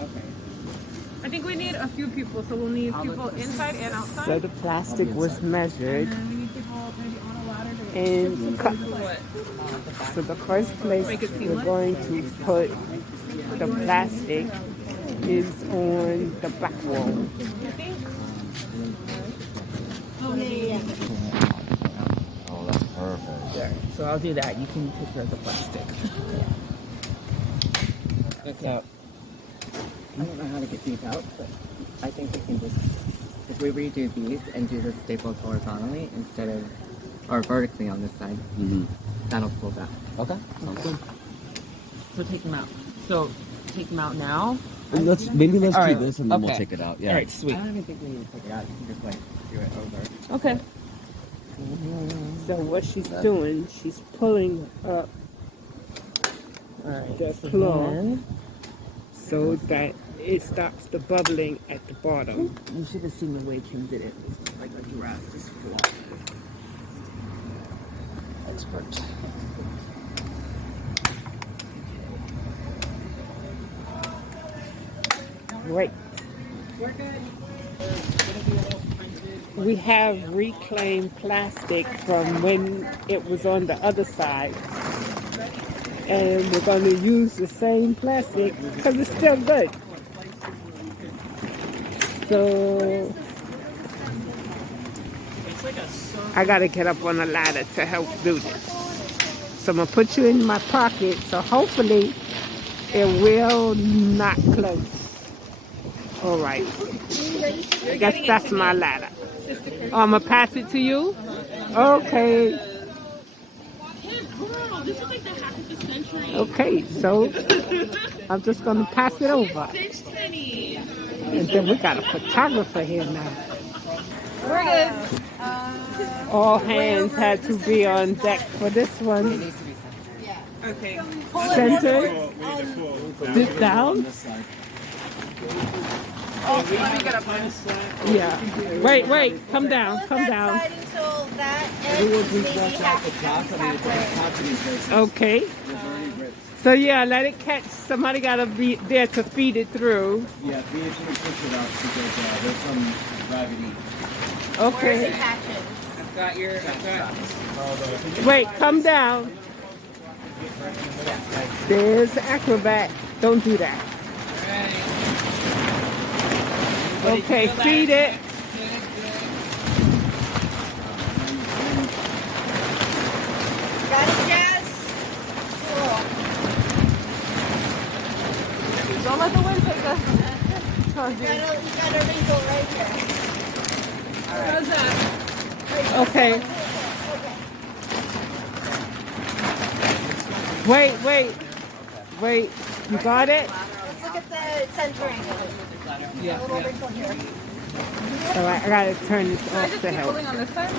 Okay. I think we need a few people, so we'll need people inside and outside. So the plastic was measured. And then we need people maybe on a ladder to And cut. what? So the first place Make it we're seamless? going to put the plastic is on the back wall. Oh, that's perfect. There. So I'll do that. You can take care of the plastic. So, I don't know how to get these out, but I think we can just, if we redo these and do the staples horizontally instead of, or vertically on this side, that'll pull back. Okay. Sounds good. So take them out. So take them out now. All do right, this and then we'll okay. take it out. Yeah. All right. I Sweet. don't even think we need to take it out. You can just like do it over. Okay. So what she's doing, she's pulling up All right. the So cloth then so that it stops the bubbling at the bottom. you should have seen the way Kim did it. It was just like a dress, just flawless. Expert. Right. We have reclaimed plastic from when it was on the other side. And we're going to use the same plastic because it's still good. So I got to get up on a ladder to help do this. So I'm going to put you in my pocket, so hopefully it will not close. All right. I guess that's my ladder. Oh, I'm going to pass it to you? Okay. Okay, so I'm just going to pass it over. And then we got a photographer here now. We're good. All hands had to be on deck for this one. Okay. Center. Sit down. Oh, let me get up there. Yeah. Wait. Come down. Come down. Until that end is maybe halfway. Okay. So yeah, let it catch. Somebody gotta be there to feed it through. Yeah, we need to push it up because there's some gravity. Where's it Okay. catching? Wait, come down. There's the acrobat. Don't do that. Okay, feed it. Got it, Jazz? Cool. Don't let the wind take us. You got a wrinkle right here. How's that? Okay. Wait. You got it? Let's look at the centering of it. Yeah. A little wrinkle here. All right, I gotta turn this Can I off just to keep help. pulling on this side?